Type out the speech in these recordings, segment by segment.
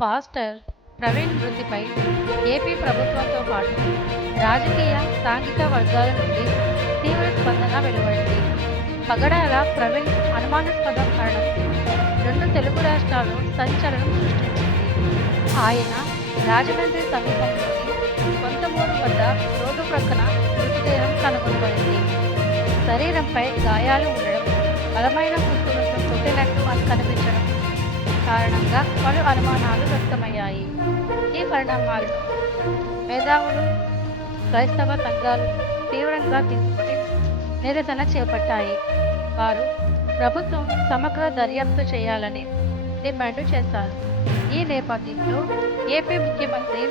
Pastor Praveen మృతిపై AP ప్రభుత్వంతో పాటు రాజకీయ, సాంఘిక వర్గాల నుండి తీవ్ర స్పందన వెలువడింది. పగడాల ప్రవీణ్ అనుమానాస్పద మరణం రెండు తెలుగు రాష్ట్రాల్లో సంచలనం సృష్టించింది. ఆయన రాజమండ్రి సమీపంలోని కొంతమూరు వద్ద రోడ్డు ప్రక్కన మృతదేహం కనుగొనబడింది. శరీరంపై గాయాలు ఉండడం, బలమైన కుర్తులతో కొట్టినట్లు కనిపించడం కారణంగా పలు అనుమానాలు వ్యక్తమయ్యాయి. ఈ పరిణామాలను మేధావులు, క్రైస్తవ సంఘాలు తీవ్రంగా తీసుకుని నిరసన చేపట్టాయి. వారు ప్రభుత్వం సమగ్ర దర్యాప్తు చేయాలని డిమాండ్ చేశారు. ఈ నేపథ్యంలో ఏపీ ముఖ్యమంత్రి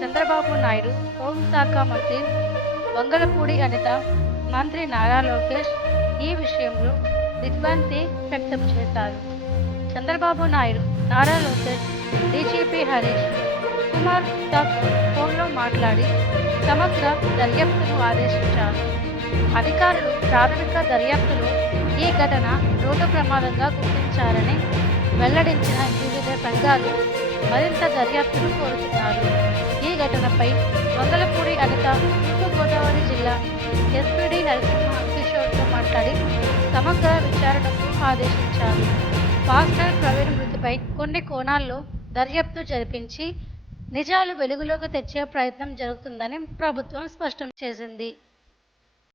చంద్రబాబు నాయుడు, హోంశాఖ మంత్రి వంగలపూడి అనిత, మంత్రి నారా లోకేష్ ఈ విషయంలో దిగ్భ్రాంతి వ్యక్తం చేశారు. చంద్రబాబు నాయుడు, నారా లోకేష్, డీజీపీ హరీష్ కుమార్తో ఫోన్లో మాట్లాడి సమగ్ర దర్యాప్తును ఆదేశించారు. అధికారులు ప్రాథమిక దర్యాప్తులో ఈ ఘటన రోడ్డు ప్రమాదంగా గుర్తించారని వెల్లడించిన వివిధ సంఘాలు మరింత దర్యాప్తును కోరుతున్నారు. ఈ ఘటనపై వంగలపూడి అనిత తూర్పుగోదావరి జిల్లా ఎస్పీడీ నరసింహ కిషోర్తో మాట్లాడి సమగ్ర విచారణకు ఆదేశించారు. పాస్టర్ ప్రవీణ్ మృతిపై కొన్ని కోణాల్లో దర్యాప్తు జరిపించి నిజాలు వెలుగులోకి తెచ్చే ప్రయత్నం జరుగుతుందని ప్రభుత్వం స్పష్టం చేసింది.